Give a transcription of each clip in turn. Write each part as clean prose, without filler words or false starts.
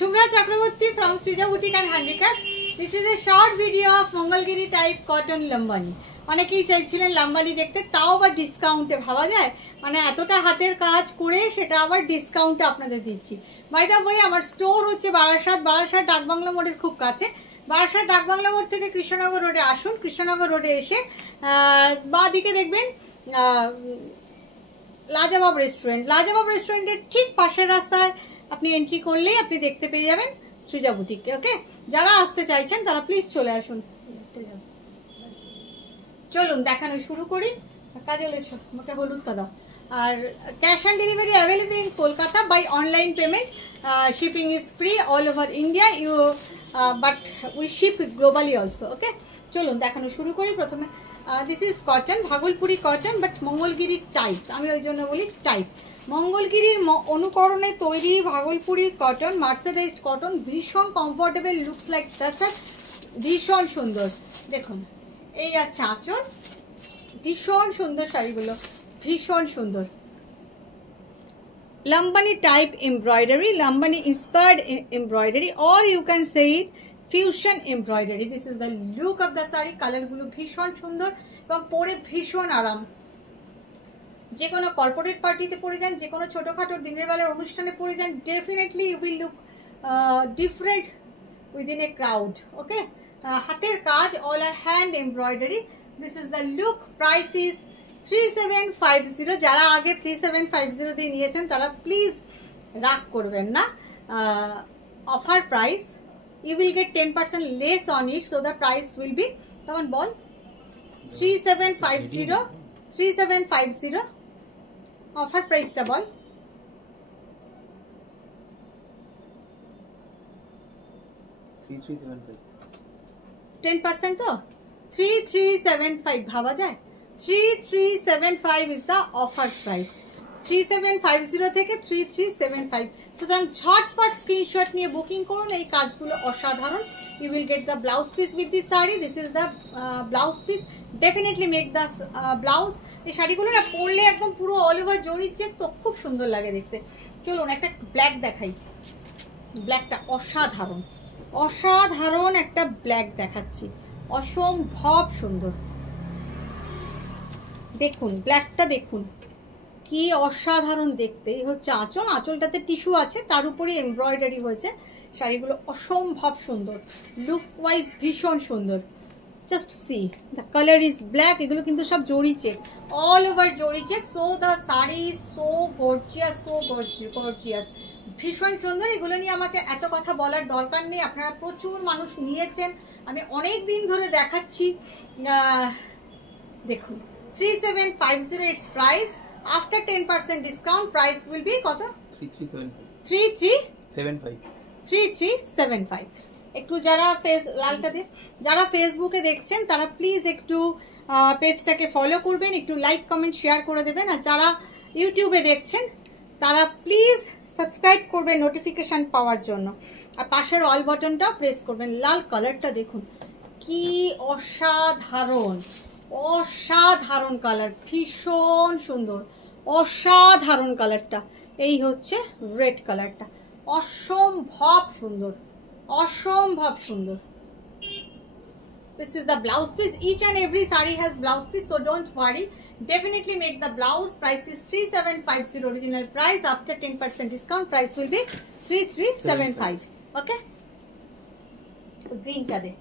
Shubhra Chakraborty from Srija Boutique and Handicrafts. This is a short video of Mangalgiri type cotton lambani. অনেকেই চাইছিলেন লাম্বানি দেখতে, তাও আবার ডিসকাউন্টে। ভাবা যায় মানে এতটা হাতের কাজ করে সেটা আবার ডিসকাউন্টে আপনাদের দিচ্ছি। বাই দ্য ওয়ে, আমার স্টোর হচ্ছে বারাসাত ডাকবাংলা মোড়ের খুব কাছে। বারাসাত ডাকবাংলা মোড় থেকে কৃষ্ণনগর রোডে আসুন। কৃষ্ণনগর রোডে এসে বাঁ দিকে দেখবেন লাজবাব রেস্টুরেন্ট। লাজবাব রেস্টুরেন্টের ঠিক পাশের রাস্তায় আপনি এন্ট্রি করলেই আপনি দেখতে পেয়ে যাবেন সৃজা বুটিককে। ওকে, যারা আসতে চাইছেন তারা প্লিজ চলে আসুন। চলুন দেখানো শুরু করি। কাজল এসো, আমাকে হলুদটা দাও। আর cash on delivery available in Kolkata by online payment. Shipping is free all over India, but we ship globally also. Okay, চলুন দেখানো শুরু করি। প্রথমে this is cotton, Bhagalpuri cotton, but মঙ্গলগিরির টাইপ। আমি ওই জন্য বলি টাইপ। মঙ্গলগিরির অনুকরণে তৈরি ভাগলপুরি কটন, মার্সারাইজড কটন, ভীষণ কমফোর্টেবল, লুকস লাইক টাসার, ভীষণ সুন্দর। দেখুন এই আছে আঁচল, ভীষণ সুন্দর শাড়িগুলো, ভীষণ সুন্দর। Lambani type embroidery, Lambani inspired embroidery, or you can say it fusion embroidery. This is the look of the sari. কালারগুলো ভীষণ সুন্দর এবং পরে ভীষণ আরাম। যে কোনো কর্পোরেট পার্টিতে পরে যান, যে কোনো ছোটোখাটো দিনের বেলার অনুষ্ঠানে পরে যান, definitely you will look different within a crowd. Okay, হাতের কাজ, all are hand embroidery. This is the look. Price is 3750। যারা আগে 3750 দিয়ে নিয়েছেন তারা প্লিজ রাগ করবেন না। Offer price, you will get 10% less on it, so the price will be, তখন বল, 3750 অফার প্রাইসটা বল। 10% তো 3375 ভাবা যায়। 3375 is the offer price. 3750 থেকে 3375। সুতরাং ঝটপট স্ক্রিনশট নিয়ে বুকিং করুন। এই কাজগুলো অসাধারণ। You will get the blouse piece with this sari. This is the blouse piece. Definitely make the blouse. এই শাড়িগুলো না পরলে একদম পুরো অল ওভার জরির চেক, তো খুব সুন্দর লাগে দেখতে। চলুন একটা ব্ল্যাক দেখাই। ব্ল্যাকটা অসাধারণ, অসাধারণ একটা ব্ল্যাক দেখাচ্ছি, অসম্ভব সুন্দর। দেখুন ব্ল্যাকটা, দেখুন কি অসাধারণ দেখতে। এই হচ্ছে আঁচল, আঁচলটাতে টিস্যু আছে, তার উপরে এমব্রয়ডারি হয়েছে। শাড়িগুলো অসম্ভব সুন্দর, লুক ওয়াইজ ভীষণ সুন্দর। Just see the colour is black. এগুলো কিন্তু সব zari check, all over zari check. So the sari is so gorgeous, so gorgeous, ভীষণ সুন্দর। এগুলো নিয়ে আমাকে এত কথা বলার দরকার নেই, আপনারা প্রচুর মানুষ নিয়েছেন, আমি অনেক দিন ধরে দেখাচ্ছি। দেখুন 3750 it's price. After 10% discount, price will be কত? 3375। একটু যারা যারা ফেসবুকে দেখছেন তারা প্লিজ একটু পেজটাকে ফলো করবেন, একটু লাইক কমেন্ট শেয়ার করে দেবেন। আর যারা ইউটিউবে দেখছেন তারা প্লিজ সাবস্ক্রাইব করবেন নোটিফিকেশান পাওয়ার জন্য। আর পাশের অল বাটনটা প্রেস করবেন। লাল কালারটা দেখুন কি অসাধারণ, অসাধারণ কালার, ভীষণ সুন্দর, অসাধারণ কালারটা। এই হচ্ছে রেড কালারটা, অসম্ভব সুন্দর, অসম্ভব সুন্দর। This is the blouse piece. Each and every saree has blouse piece, so don't worry. Definitely make the blouse. Price is 3750 original price. After 10% discount, price will be 3375. Okay? Green টা দে।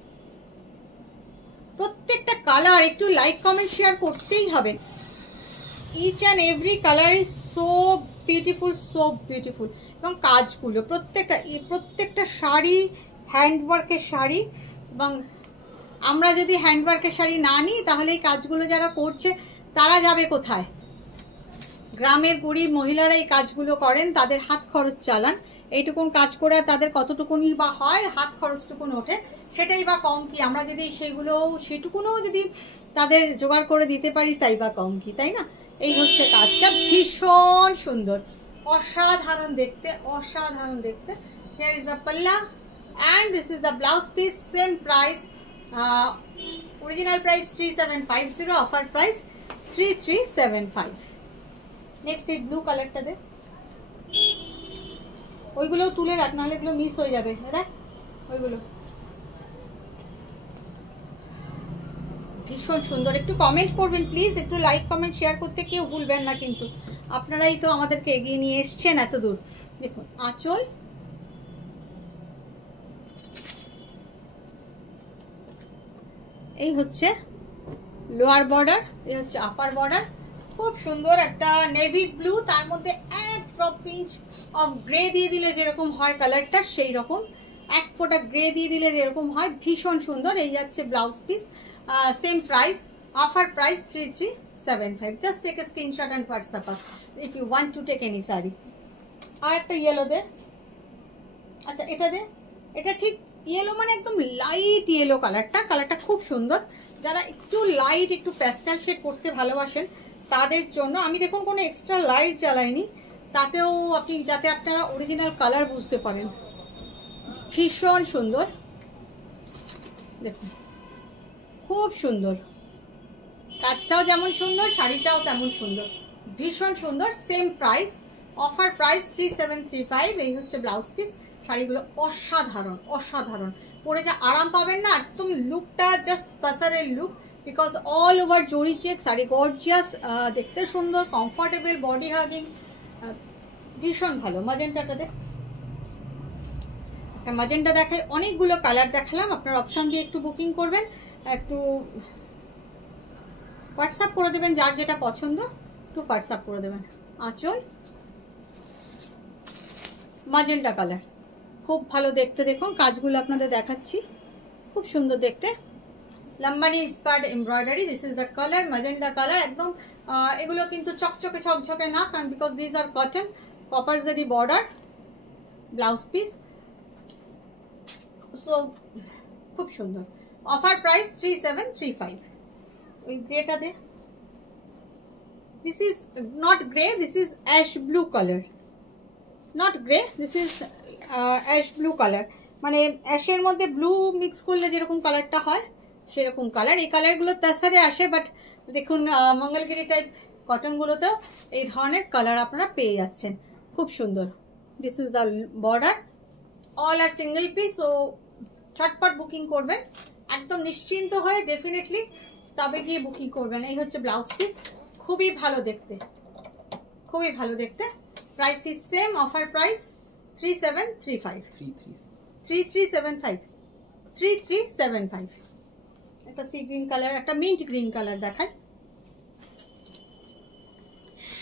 প্রত্যেকটা colour একটু like comment share করতেই হবে। Each and every colour is so beautiful, so beautiful. এবং কাজগুলো প্রত্যেকটা শাড়ি হ্যান্ডওয়ার্কের শাড়ি। এবং আমরা যদি হ্যান্ডওয়ার্কের শাড়ি না নিই তাহলে এই কাজগুলো যারা করছে তারা যাবে কোথায়? গ্রামের গরিব মহিলারা এই কাজগুলো করেন, তাদের হাত খরচ চালান। এইটুকুন কাজ করে তাদের কতটুকুনই বা হয়, হাত খরচটুকুন ওঠে, সেটাই বা কম কি? আমরা যদি সেটুকুনও যদি তাদের জোগাড় করে দিতে পারি তাই বা কম কি, তাই না? এই হচ্ছে কাজটা, ভীষণ সুন্দর, অসাধারণ দেখতে, অসাধারণ দেখতে। হিয়ার ইজ দ্য পাল্লা and this is the blouse piece. Same price, original price 3750, offer price 3375. Next is blue color ta de, ওইগুলো তুলে রাখ, নাহলে এগুলো মিস হয়ে যাবে। দেখ ওইগুলো ভীষণ সুন্দর। একটু কমেন্ট করবেন প্লিজ, একটু লাইক কমেন্ট শেয়ার করতে কেউ ভুলবেন না কিন্তু, আপনারাই তো আমাদেরকে এগিয়ে নিয়ে এসছেন এত দূর। দেখুন আঁচল, এই হচ্ছে লোয়ার বর্ডার, এই হচ্ছে আপার বর্ডার। খুব সুন্দর একটা নেভি ব্লু, তার মধ্যে এক ড্রপ পিঞ্চ অফ গ্রে দিয়ে দিলে যেরকম হয় কালারটা, সেই রকম এক ফোঁটা গ্রে দিয়ে দিলে যেরকম হয়, ভীষণ সুন্দর। এই যাচ্ছে blouse piece, same price, offer price 3375। Just take a screenshot and WhatsApp us if you want to take any sari. আর একটা ইয়েলো দে, আচ্ছা এটা দে, এটা ঠিক ইয়েলো মানে একদম লাইট ইয়েলো কালারটা, কালারটা খুব সুন্দর। যারা একটু লাইট, একটু প্যাস্টেল শেড করতে ভালোবাসেন তাদের জন্য। আমি দেখুন কোনো এক্সট্রা লাইট জ্বালাইনি, তাতেও আপনি, যাতে আপনারা অরিজিনাল কালার বুঝতে পারেন। ভীষণ সুন্দর, দেখুন খুব সুন্দর, কাজটাও যেমন সুন্দর, শাড়িটাও তেমন সুন্দর, ভীষণ সুন্দর। Same price, offer price 3735। এই হচ্ছে ব্লাউজ পিস। শাড়িগুলো অসাধারণ, অসাধারণ, পরে যা আরাম পাবেন না, একদম লুকটা জাস্ট তাসারের look, because all over zari check, sari gorgeous, দেখতে সুন্দর, কমফর্টেবল, বডি হাগিং, ভীষণ ভালো। ম্যাজেন্টাটা দেখ, একটা ম্যাজেন্টা দেখাই, অনেকগুলো কালার দেখালাম। আপনার অপশান দিয়ে একটু বুকিং করবেন, একটু হোয়াটসঅ্যাপ করে দেবেন, যার যেটা পছন্দ একটু হোয়াটসঅ্যাপ করে দেবেন। আঁচল ম্যাজেন্টা কালার, খুব ভালো দেখতে। দেখুন কাজগুলো আপনাদের দেখাচ্ছি, খুব সুন্দর দেখতে। Lambani inspired embroidery, this is the colour, magenta colour. একদম এগুলো কিন্তু চকচকে ঝকঝকে না, কারণ because this are cotton, copper zari border, blouse piece, so খুব সুন্দর। Offer price 3735। ওই গ্রেটা দে, this is not grey, this is ash blue colour, not grey, this is ash blue colour, মানে অ্যাশের মধ্যে ব্লু মিক্স করলে যেরকম কালারটা হয় সেরকম কালার। এই কালারগুলো তাসারে আসে, বাট দেখুন মঙ্গলগিরি টাইপ কটনগুলোতেও এই ধরনের কালার আপনারা পেয়ে যাচ্ছেন, খুব সুন্দর। This is the border, all are single piece. ও চটপট বুকিং করবেন, একদম নিশ্চিন্ত হয়ে ডেফিনেটলি তবে গিয়ে বুকিং করবেন। এই হচ্ছে ব্লাউজ পিস, খুবই ভালো দেখতে, খুবই ভালো দেখতে। Price is same, offer price 3735, 3375, 3375। একটা সি গ্রিন কালার, একটা মিন্ট গ্রিন কালার দেখাই,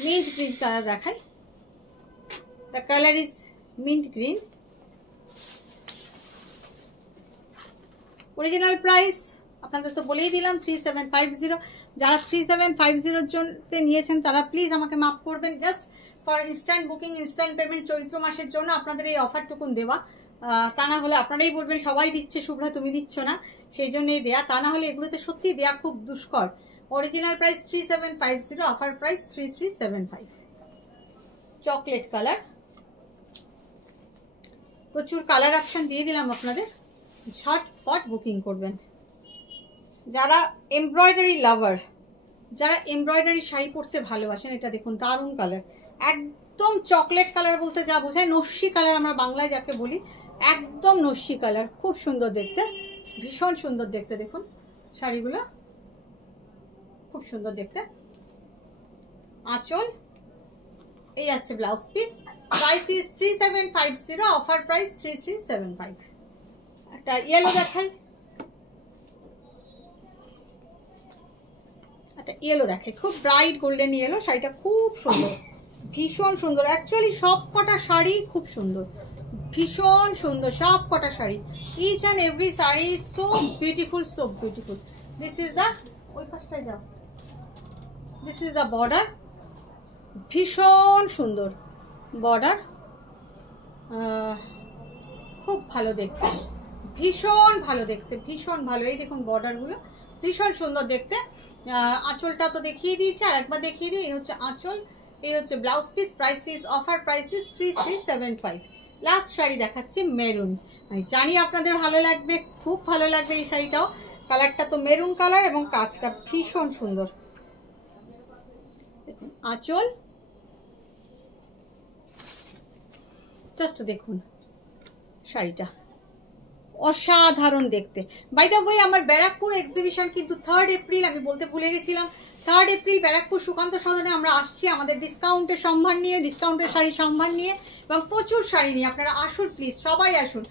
মিন্ট গ্রিন কালার দেখাই। The colour is meant green. Original price আপনাদের তো বলেই দিলাম 3750। যারা 3750 জন্য নিয়েছেন তারা প্লিজ আমাকে মাফ করবেন, just for instant booking, instant payment, Chaitra মাসের জন্য আপনাদের এই অফারটুকুন দেওয়া। তা না হলে আপনারাই বলবেন সবাই দিচ্ছে শুভ্রা তুমি দিচ্ছ না, সেই জন্যই দেয়া। তা না হলে এগুলোতে সত্যি দেয়া খুব দুষ্কর। Original price 3750, offer price 3375। Chocolate colour, প্রচুর কালার অপশন দিয়ে দিলাম আপনাদের, ঝটপট বুকিং করবেন। যারা এমব্রয়ডারি লাভার, যারা এমব্রয়ডারি শাড়ি পরতে ভালোবাসেন, এটা দেখুন দারুণ কালার, একদম চকলেট কালার বলতে যা বোঝায়, নস্যি কালার আমরা বাংলায় যাকে বলি, একদম নস্যি কালার, খুব সুন্দর দেখতে, ভীষণ সুন্দর দেখতে। দেখুন শাড়িগুলো খুব সুন্দর দেখতে। আঁচল, এই আছে blouse piece. Price is 3750, offer price 3375। একটা ইয়েলো দেখাই, একটা ইয়েলো দেখে, খুব ব্রাইট গোল্ডেন ইয়েলো, শাড়িটা খুব সুন্দর, ভীষণ সুন্দর। অ্যাকচুয়ালি সব কটা শাড়ি খুব সুন্দর, ভীষণ সুন্দর সব কটা শাড়ি। Each and every sari so beautiful, so beautiful. This is the, ওই পাশটায় যাও, দিস ইজ দ্য বর্ডার, ভীষণ সুন্দর বর্ডার, খুব ভালো দেখতে, ভীষণ ভালো দেখতে, ভীষণ ভালো। এই দেখুন বর্ডারগুলো ভীষণ সুন্দর দেখতে। আঁচলটা তো দেখিয়ে দিয়েছি, আর একবার দেখিয়ে দিই। এই হচ্ছে আঁচল, এই হচ্ছে blouse piece. Price is, offer price is 3375। Last sari দেখাচ্ছি মেরুন, আমি জানি আপনাদের ভালো লাগবে, খুব ভালো লাগবে এই শাড়িটাও। কালারটা তো মেরুন কালার এবং কাজটা ভীষণ সুন্দর। আঁচল, জাস্ট দেখুন শাড়িটা, অসাধারণ দেখতে। বাই দ্য ওয়ে আমার ব্যারাকপুর এক্সিবিশন কিন্তু 3rd এপ্রিল, আমি বলতে ভুলে গেছিলাম, 3rd এপ্রিল ব্যারাকপুর সুকান্ত সদনে আমরা আসছি আমাদের ডিসকাউন্টের সম্ভার নিয়ে, ডিসকাউন্টের শাড়ি সম্ভার নিয়ে এবং প্রচুর শাড়ি নিয়ে। আপনারা আসুন প্লিজ, সবাই আসুন।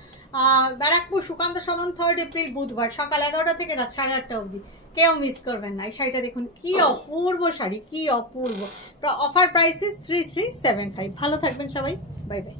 ব্যারাকপুর সুকান্ত সদন 3rd এপ্রিল বুধবার সকাল 11টা থেকে রাত 8:30 অবধি, কেউ মিস করবেন না। এই শাড়িটা দেখুন কি অপূর্ব শাড়ি, কি অপূর্ব। Offer prices 3375। ভালো থাকবেন সবাই, বাই বাই।